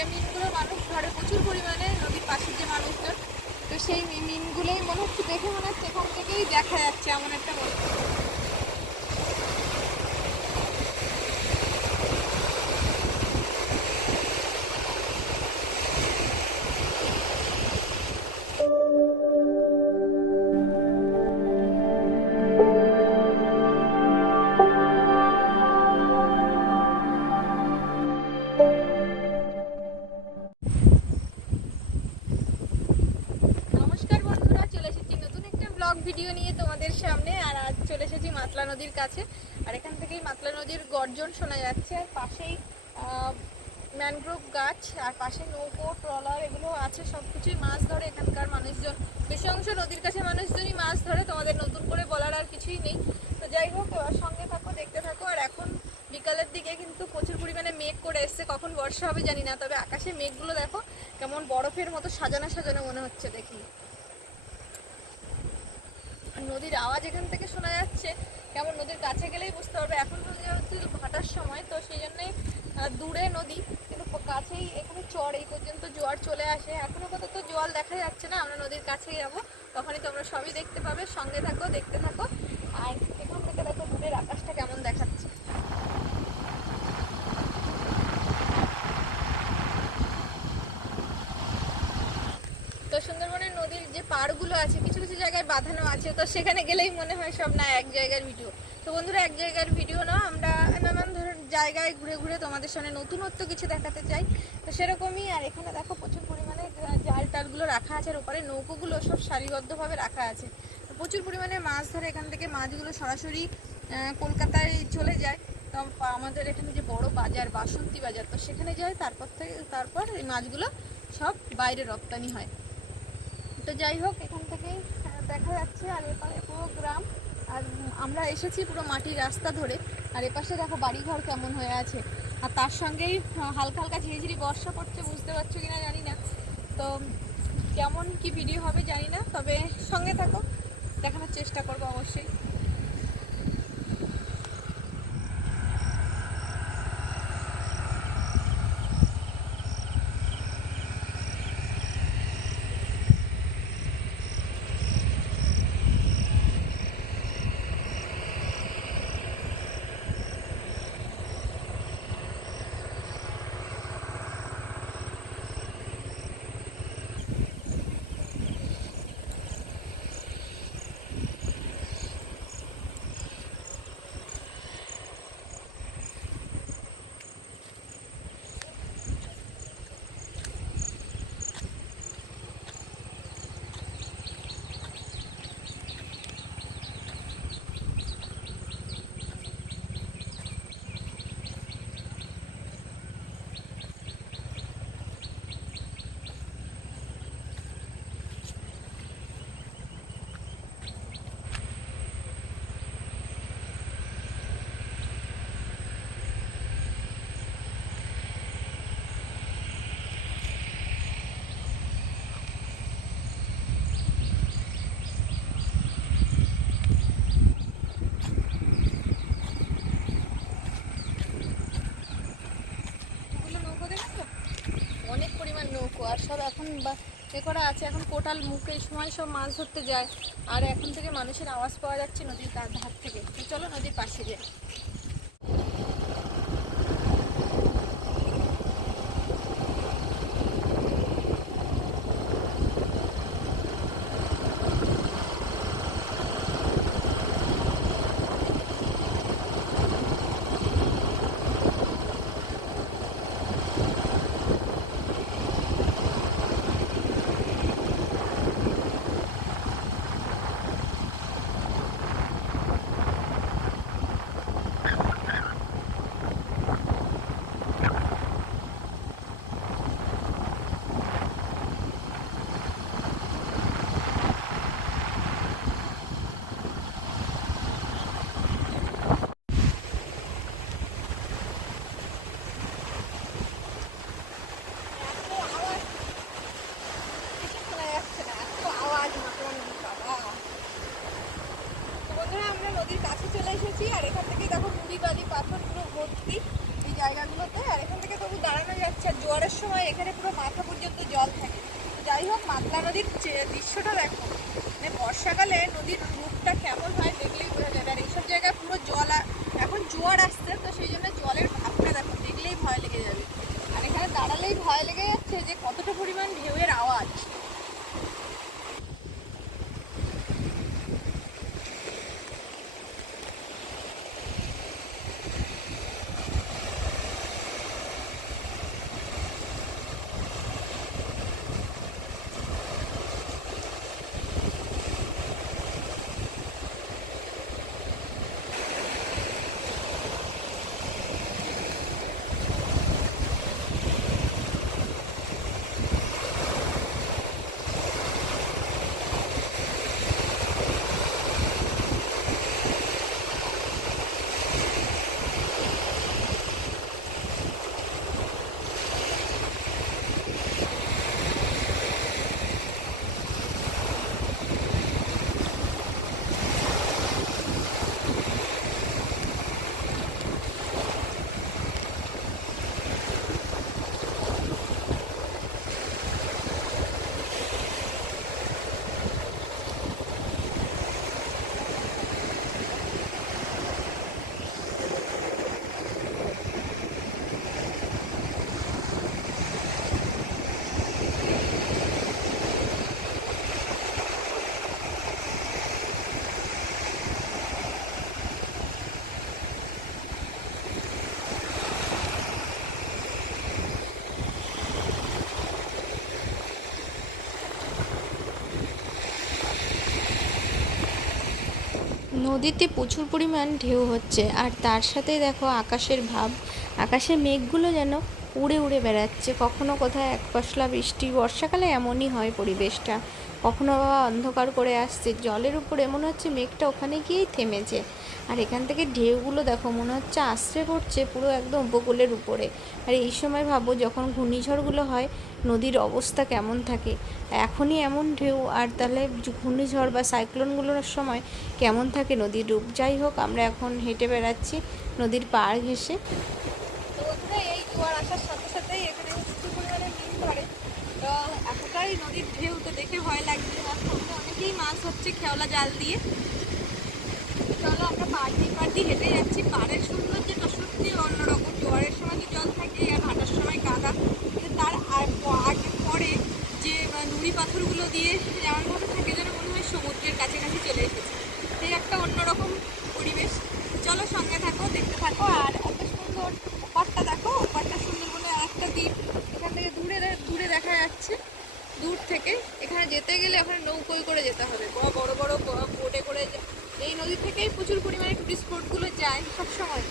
যে মিনগুলো মানুষ ধরে প্রচুর পরিমাণে নদীর পাশের যে মানুষজন, তো সেই মিনগুলোই মনে হচ্ছে দেখে মনে হচ্ছে এখান থেকেই দেখা যাচ্ছে এমন একটা মনে চলে এসেছি মাতলা নদীর কাছে। আর এখান থেকেই মাতলা নদীর গর্জন শোনা যাচ্ছে। আর পাশেই ম্যানগ্রোভ গাছ, আর পাশে নৌকো ট্রলার এগুলো আছে সব কিছুই মাছ ধরে এখানকার মানুষজন। বেশি অংশ নদীর কাছে মানুষজনই মাছ ধরে, তোমাদের নতুন করে বলার আর কিছুই নেই। তো যাই হোক সঙ্গে থাকো, দেখতে থাকো। আর এখন বিকালের দিকে কিন্তু প্রচুর পরিমাণে মেঘ করে এসছে। কখন বর্ষা হবে জানি না, তবে আকাশে মেঘগুলো দেখো, কেমন বরফের মতো সাজানো সাজানো মনে হচ্ছে দেখি। নদীর আওয়াজ এখান থেকে শোনা যাচ্ছে। কেমন নদীর কাছে গেলেই বুঝতে পারবে। এখন যেহেতু ভাটার সময়, তো সেই জন্যই দূরে নদী, কিন্তু কাছেই এখানে চর, এই পর্যন্ত জোয়ার চলে আসে। এখনও কত তো জল দেখা যাচ্ছে না, আমরা নদীর কাছেই যাব। তখনই তোমরা সবই দেখতে পাবে, সঙ্গে থাকো, দেখতে থাকো। আর এখান থেকে দেখো দূরের আকাশটা কেমন দেখাচ্ছে তো সুন্দরবনের নদীর যে পাড়গুলো আছে কিছু কিছু জায়গায় বাঁধানো আছে, তো সেখানে গেলেই মনে হয় সব না এক জায়গার ভিডিও তো বন্ধুরা, এক জায়গার ভিডিও না আমরা নানান ধরনের জায়গায় ঘুরে ঘুরে তোমাদের সামনে নতুনত্ব কিছু দেখাতে চাই। তো সেরকমই, আর এখানে দেখো প্রচুর পরিমাণে জাল টালগুলো রাখা আছে, আর ওপরে নৌকোগুলো সব সারিবদ্ধভাবে রাখা আছে। প্রচুর পরিমাণে মাছ ধরে এখান থেকে মাছগুলো সরাসরি কলকাতায় চলে যায়। তো আমাদের এখানে যে বড় বাজার, বাসন্তী বাজার, তো সেখানে যায়, তারপর থেকে, তারপর এই মাছগুলো সব বাইরে রপ্তানি হয়। তো যাই হোক, এখান থেকেই আহ, দেখা যাচ্ছে আর এপারে পুরো গ্রাম। আর আমরা এসেছি পুরো মাটির রাস্তা ধরে। আর এপাশে দেখো বাড়িঘর কেমন হয়ে আছে। আর তার সঙ্গেই হালকা হালকা ঝিরিঝিরি বর্ষা পড়ছে, বুঝতে পারছ কিনা জানি না। তো কেমন কি ভিডিও হবে জানি না, তবে সঙ্গে থাকো, দেখানোর চেষ্টা করব অবশ্যই এগুলো নৌকো দেখছ অনেক পরিমাণ নৌকো আর সব এখন এ করা আছে, এখন কোটাল মুখে সময় সব মাছ ধরতে যায়। আর এখন থেকে মানুষের আওয়াজ পাওয়া যাচ্ছে নদীর ধার থেকে। চলো নদীর পাশে যাই। মাতলা নদীর দৃশ্যটা দেখো মানে বর্ষাকালে নদীর রূপটা কেমন হয় দেখলেই বোঝা যাবে আর এইসব জায়গায় পুরো জল এখন জোয়ার আসছে, তো সেই জন্য জলের ভাবটা দেখো, দেখলেই ভয় লেগে যাবে। আর এখানে দাঁড়ালেই ভয় লেগে যাচ্ছে যে কতটা পরিমাণ ঢেউয়ের আওয়াজ। নদীতে প্রচুর পরিমাণ ঢেউ হচ্ছে। আর তার সাথে দেখো আকাশের ভাব। আকাশে মেঘগুলো যেন উড়ে উড়ে বেড়াচ্ছে। কখনো কোথায় এক পশলা বৃষ্টি। বর্ষাকালে এমনই হয় পরিবেশটা। কখনো বা অন্ধকার করে আসছে। জলের উপর এমন হচ্ছে মেঘটা ওখানে গিয়েই থেমেছে। আর এখান থেকে ঢেউগুলো দেখো, মনে হচ্ছে আশ্রে পড়ছে পুরো একদম উপকূলের উপরে। আর এই সময় ভাবো যখন ঘূর্ণিঝড়গুলো হয়, নদীর অবস্থা কেমন থাকে? এখনই এমন ঢেউ, আর তাহলে ঘূর্ণিঝড় বা সাইক্লোনগুলোর সময় কেমন থাকে নদীর রূপ? যাই হোক, আমরা এখন হেঁটে বেড়াচ্ছি নদীর পাড় ঘেঁষে। এই নদীর ঢেউ তো দেখে ভয় লাগছে। আর অনেকেই মাছ হচ্ছে খেওলা জাল দিয়ে। আমরা পাড় দিয়ে হেঁটে যাচ্ছি। পাড়ের সৌন্দর্যটা সত্যি অন্যরকম। জোয়ারের সময় তো থাকে আর ভাটার সময় কাদা তার আগে পরে যে নুড়ি পাথরগুলো দিয়ে এমনভাবে থাকে যেন মনে হয় সমুদ্রের কাছাকাছি চলে এসেছে। সেই একটা অন্যরকম পরিবেশ। চলো সঙ্গে থাকো, দেখতে থাকো, আর এত সুন্দর ওপারটা দেখো। ওপারটা সুন্দরবনের আরেকটা দ্বীপ। এখান থেকে দূরে দূরে দেখা যাচ্ছে। দূর থেকে। এখানে যেতে গেলে ওখানে নৌকোয় করে যেতে হবে। বড় বড় বড় নদী থেকেই প্রচুর পরিমাণে টুরিস্ট স্পটগুলো যায় সব সময়।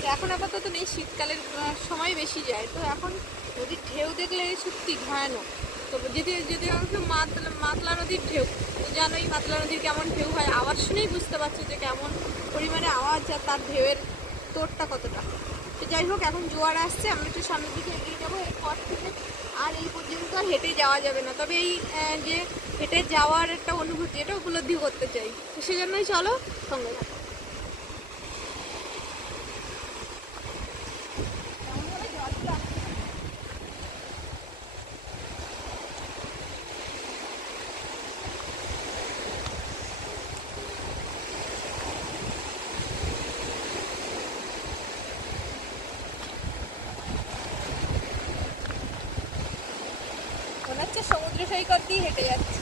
তো এখন আপাতত নেই, শীতকালের সময় বেশি যায়। তো এখন নদীর ঢেউ দেখলে সত্যি ভয়ানক। তো যদি যদি আমাকে মাতলা মাতলা নদীর ঢেউ, তো জানোই মাতলা নদীর কেমন ঢেউ হয়। আওয়াজ শুনেই বুঝতে পারছ যে কেমন পরিমাণে আওয়াজ আর তার ঢেউয়ের তোরটা কতটা? তো যাই হোক, এখন জোয়ার আসছে, আমরা একটু সামনের দিকে এগিয়ে যাব। এরপর থেকে আর এই পর্যন্ত হেঁটে যাওয়া যাবে না। তবে এই যে হেঁটে যাওয়ার একটা অনুভূতি, এটা উপলব্ধি করতে চাই। তো সেজন্যই চলো সঙ্গে থাকো কেমনভাবে জলগুলো আসছে। মনে হচ্ছে সমুদ্র সৈকত দিয়ে হেঁটে যাচ্ছি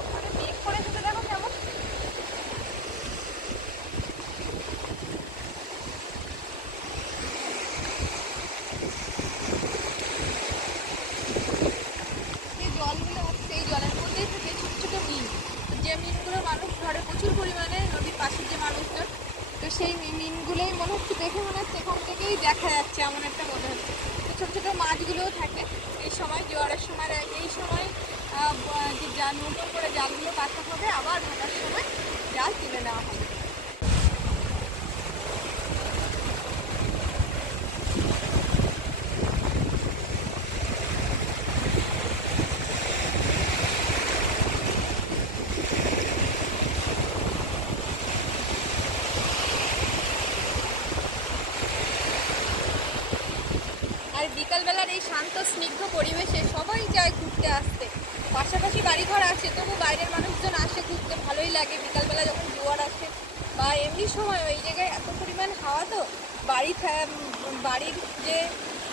ওখানে মেঘ করেছে তো দেখো কেমন যে জলগুলো আসছে এই জলের মধ্যেই থাকে ছোট ছোট মিন তো যে মিনগুলো মানুষ ধরে প্রচুর পরিমাণে নদীর পাশের যে মানুষজন তো সেই মি- মিনগুলোই মনে হচ্ছে দেখে মনে হচ্ছে এখান থেকেই দেখা যাচ্ছে এমন একটা মনে হচ্ছে তো ছোট ছোট মাছগুলোও থাকে এই সময় জোয়ারের সময় এই সময় আহ, ব- যে জাল নতুন করে হবে আবার ভাটার সময় জাল তুলে নেওয়া হবে আর বিকালবেলার এই শান্ত, স্নিগ্ধ পরিবেশে সবাই যায় ঘুরতে আসতে। পাশাপাশি বাড়িঘর আছে তবু বাইরের মানুষজন আসে ঘুরতে। ভালোই লাগে। বিকালবেলা যখন জোয়ার আসে, বা এমনি সময় ওই জায়গায় এত পরিমাণ হাওয়া তো, বাড়ি বাড়ির যে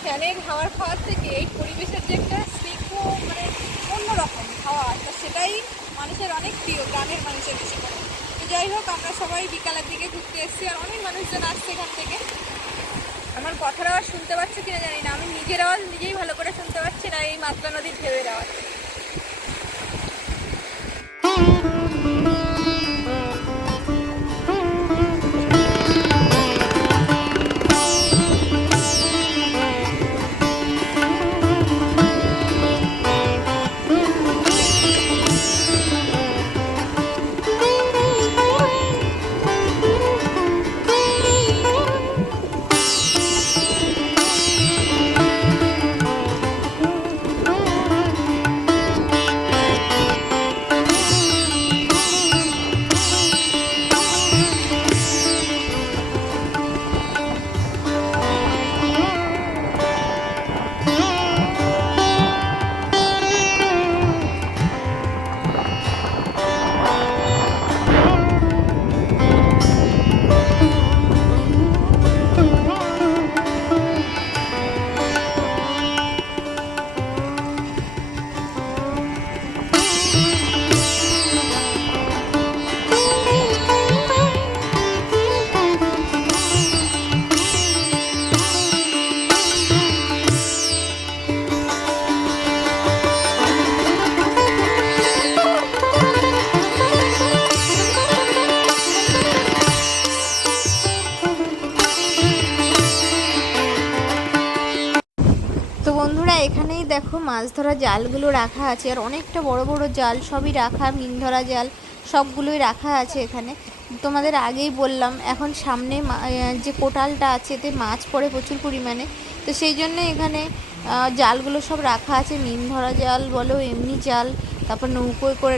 ফ্যানের হাওয়ার খাওয়ার থেকে এই পরিবেশের যে একটা স্নিগ্ধ মানে অন্যরকম হাওয়া, তো সেটাই মানুষের অনেক প্রিয়, গ্রামের মানুষের বেশি করে। যাই হোক, আমরা সবাই বিকালের দিকে ঘুরতে এসেছি, আর অনেক মানুষজন আসছে এখান থেকে। কথার আওয়াজ শুনতে পাচ্ছ কিনা জানি না। আমি নিজের আওয়াজ নিজেই ভালো করে শুনতে পাচ্ছি না, এই মাতলা নদীর ঢেউয়ের আওয়াজ। ধরা জালগুলো রাখা আছে আর অনেকটা বড় বড় জাল সবই রাখা মিন ধরা জাল সবগুলোই রাখা আছে এখানে। তোমাদের আগেই বললাম, এখন সামনে যে কোটালটা আছে, এতে মাছ পড়ে প্রচুর পরিমাণে। তো সেই জন্য এখানে জালগুলো সব রাখা আছে। মিন ধরা জাল বলো, এমনি জাল, তারপর নৌকোয় করে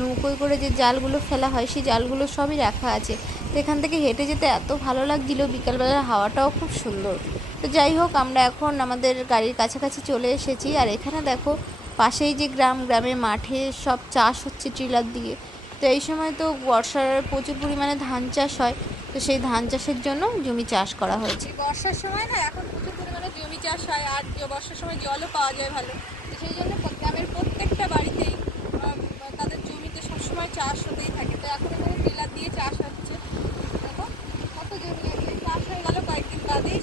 নৌকোয় করে যে জালগুলো ফেলা হয়, সেই জালগুলো সবই রাখা আছে। তো এখান থেকে হেঁটে যেতে এত ভালো লাগছিল, বিকালবেলার হাওয়াটাও খুব সুন্দর। তো যাই হোক, আমরা এখন আমাদের গাড়ির কাছাকাছি চলে এসেছি। আর এখানে দেখো, পাশেই যে গ্রাম, গ্রামে মাঠে সব চাষ হচ্ছে টিলার দিয়ে। তো এই সময় তো বর্ষার প্রচুর পরিমাণে ধান চাষ হয়। তো সেই ধান চাষের জন্য জমি চাষ করা হয়েছে। বর্ষার সময় না, এখন প্রচুর পরিমাণে জমি চাষ হয় আর বর্ষার সময় জলও পাওয়া যায় ভালো। তো সেই জন্য গ্রামের প্রত্যেকটা বাড়িতেই তাদের জমিতে সবসময় চাষ হতেই থাকে। তো এখন এখানে টিলার দিয়ে চাষ হচ্ছে। কত জমি চাষ হয়ে গেল কয়েকদিন বাদেই